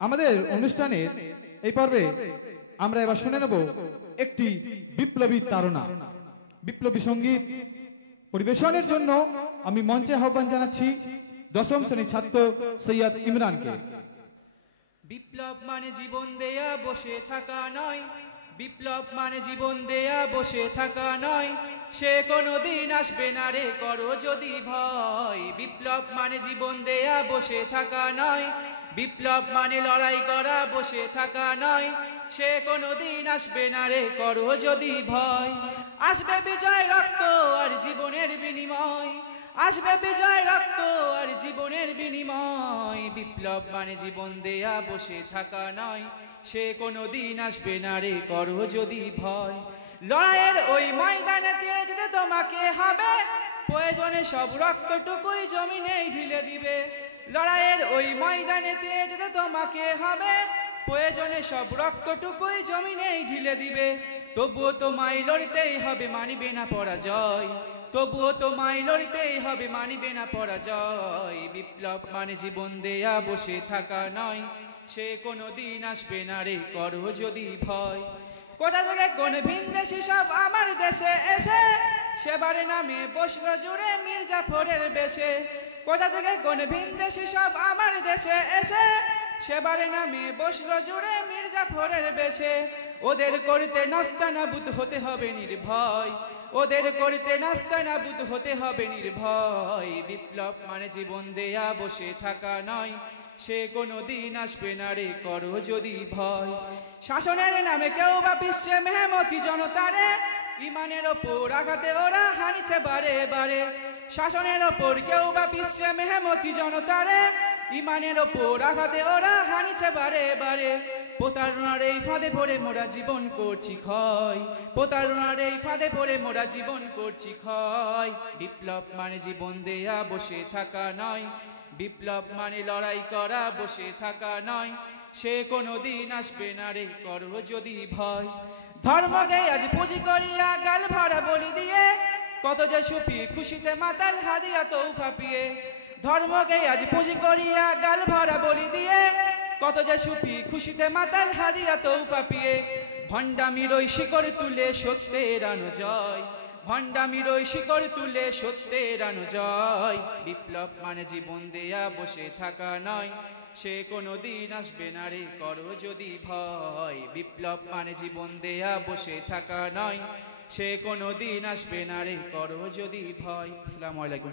আমাদের অনুষ্ঠানের এই পর্বে আমরা এবার শুনে নেব একটি বিপ্লবী তারণা। বিপ্লবী সঙ্গীত পরিবেশনের জন্য আমি মঞ্চে আহ্বান জানাচ্ছি দশম শ্রেণীর ছাত্র সৈয়দ ইমরানকে। বিপ্লব মানে জীবন দেয়া বসে থাকা নয়, বিপ্লব মানে জীবন দেয়া বসে থাকা নয়, সে কোনোদিন আসবে না রে করো যদি ভয়। বিপ্লব মানে জীবন দেয়া বসে থাকা নয়, বিপ্লব মানে লড়াই করা বসে থাকা নয়, সে কোনোদিন আসবে না রে করো যদি ভয়। আসবে বিজয় রক্ত আর জীবনের বিনিময়, আসবে বিজয় রক্ত আর জীবনের বিনিময়। বিপ্লব মানে জীবন দেয়া বসে থাকা নয়, সে কোনোদিন আসবে না রে করো যদি ভয়। লড়াইয়ের ওই ময়দানেতে যেতে তোমাকে হবে, প্রয়োজনে সব রক্তটুকুই জমিনেই ঢেলে দিবে। লড়াইয়ের ওই ময়দানেতে যেতে তোমাকে হবে, প্রয়োজনে সব রক্তটুকুই জমিনেই ঢেলে দিবে। তবুও তোমায় লড়তেই হবে, মানিবে না পরাজয়, তবুও তোমায় লড়তেই হবে, মানিবে না পরাজয়। বিপ্লব মানে জীবন দেয়া বসে থাকা নয়, সে কোনোদিন আসবে না রে করো যদি ভয়। কোথা থেকে কোন ভিনদেশী সব আমার দেশে এসে, সেবারে নামে বসলো জুড়ে মির্জাফরের বেশে। কোথা থেকে কোন ভিনদেশী সব আমার দেশে এসে, সেবারে নামে বসলো জুড়ে মির্জাফরের বেশে। ওদের করতে নাস্তানাবুদ হতে হবে নির্ভয়, ওদের করতে নাস্তানাবুদ হতে হবে নির্ভয়। বিপ্লব মানে জীবন দেয়া বসে থাকা নয়, সে কোনোদিন আসবে না রে করো যদি ভয়। শাসনের নামে কেউ বা বিশ্বে মেহমতি জনতারে, ইমানের ওপর আঘাতে ওরা হানিছে বারে বারে। শাসনের ওপর কেউ বা বিশ্বে মেহমতি জনতারে, ইমানের ওপর আঘাতে ওরা হানিছে বারে বারে। প্রতারণার এই ফাঁদে পড়ে মোরা জীবন করছি ক্ষয়, প্রতারণার এই ফাঁদে পড়ে মোরা জীবন করছি ক্ষয়। বিপ্লব মানে জীবন দেয়া বসে থাকা নয়, বিপ্লব মানে লড়াই করা বসে থাকা নয়, সে কোনোদিন আসবে না রে করো যদি ভয়। ধর্মকে আজ পুঁজি করিয়া গাল ভরা বলি দিয়ে, কত যে সুফি খুশিতে মাতাল হাদিয়া তৌফা পিয়ে। ধর্মকে আজ পুঁজি করিয়া গাল ভরা বলি দিয়ে, কত যে সুফি খুশিতে মাতাল হাদিয়া তৌফা পিয়ে। ভণ্ডামির ওই শিকড় তুলে সত্যের আনো জয়, ভণ্ডামির ওই শিকড় তুলে সত্যের আনো জয়। বিপ্লব মানে জীবন দেয়া বসে থাকা নয়, সে কোনোদিন আসবে না রে করো যদি ভয়। বিপ্লব মানে জীবন দেয়া বসে থাকা নয়, সে কোনোদিন আসবে না রে করো যদি ভয়। আসসালামু আলাইকুম।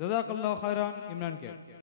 জাযাকাল্লাহু খায়রান ইমরানকে।